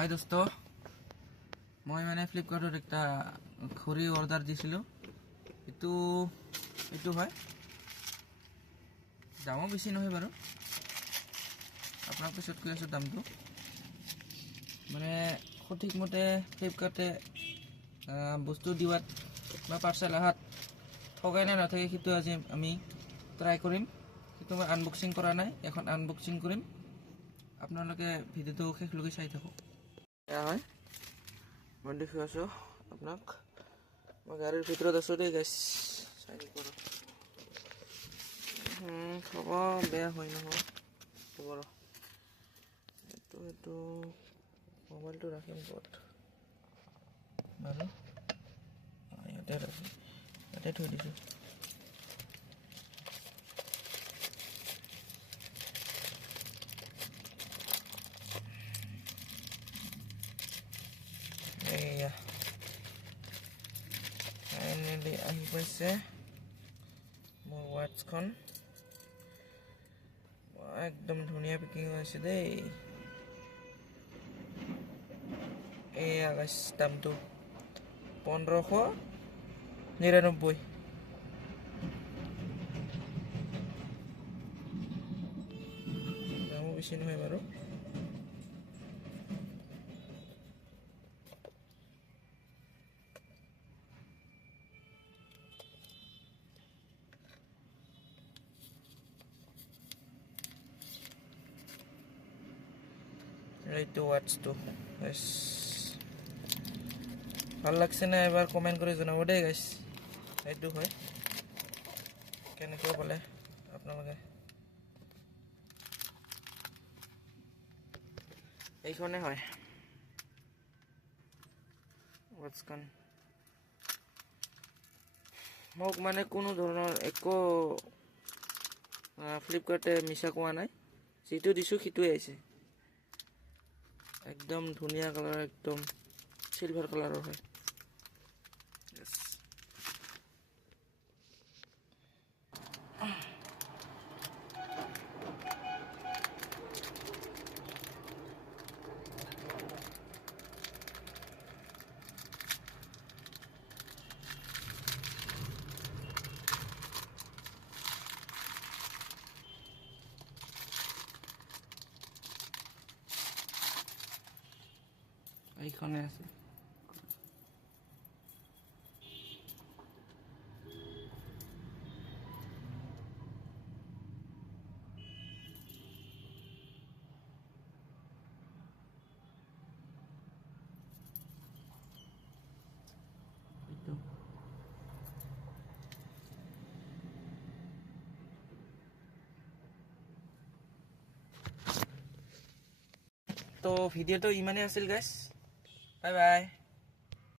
হাই দোস্ত, মই মানে ফ্লিপকাৰ্টত একটা ঘড়ী অৰ্ডাৰ দিছিলোঁ। এইটো হয়, দামো বেছি নহয় বাৰু। আপোনাক পিছত কৈ আছোঁ দামটো। মানে সঠিকমতে ফ্লিপকাৰ্টে বস্তু দিয়াত বা পাৰ্চেল অহাত ঠগাই নে নাথাকে সেইটো আজি আমি ট্ৰাই কৰিম। সেইটো মই আনবক্সিং কৰা নাই, এখন আনবক্সিং কৰিম। আপোনালোকে ভিডিঅ'টো শেষলৈকে চাই থাকক। এয়া হয়, মই দেখি আছোঁ আপোনাক। মই গাড়ীৰ ভিতৰত আছোঁ দেই গাইছ, চাই কৰোঁ। হ'ব, বেয়া হয় নহয়, হ'ব ৰ। এইটো মোবাইলটো ৰাখিম ক'ত বাৰু? ইয়াতে থৈ দিছোঁ। এয়া ফাইনেলি আহি পাইছে মোৰ ৱাটছখন। একদম ধুনীয়া পেকিং হৈছে দেই। এয়া গাইছ, দামটো 1599। দামো বেছি নহয় বাৰু। এইটো ৱাটছটো গাইছ, ভাল লাগছে না? এবাৰ কমেণ্ট কৰি জনাব দেই গাইছ। এইটো হয়, কেনেকৈ পালে আপোনালোকে? এইখনে হয় ৱাটছখন। মোক মানে কোনো ধৰণৰ একো ফ্লিপকাৰ্টে মিছা কোৱা নাই। যিটো দিছোঁ সেইটোৱে আহিছে। একদম ধুনীয়া কালাৰ, একদম চিলভাৰ কালাৰৰ হয়। এইখনে আছে। তো ভিডিঅ'টো ইমানেই আছিল গাইছ, বাই বাই।